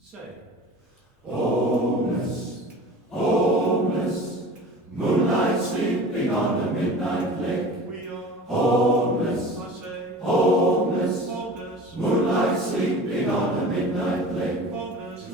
Say. Homeless, homeless, moonlight sleeping on the midnight lake. We are Homeless, I say, homeless, homeless, moonlight sleeping on the midnight lake. homeless,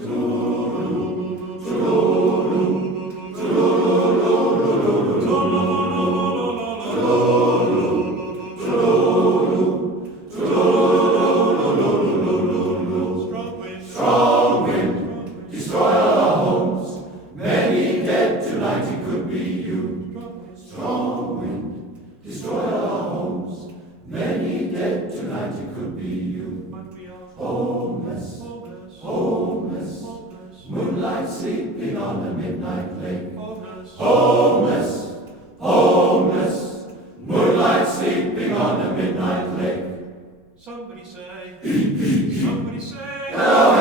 strong wind, Strong wind, destroy our homes. Many dead tonight, it could be you. Strong wind, destroy our homes. Many dead tonight, it could be you. but we are Homeless, homeless, homeless, homeless, moonlight sleeping on the midnight lake. homeless, Homeless, homeless, moonlight sleeping on the midnight lake. somebody say, somebody say, Hello,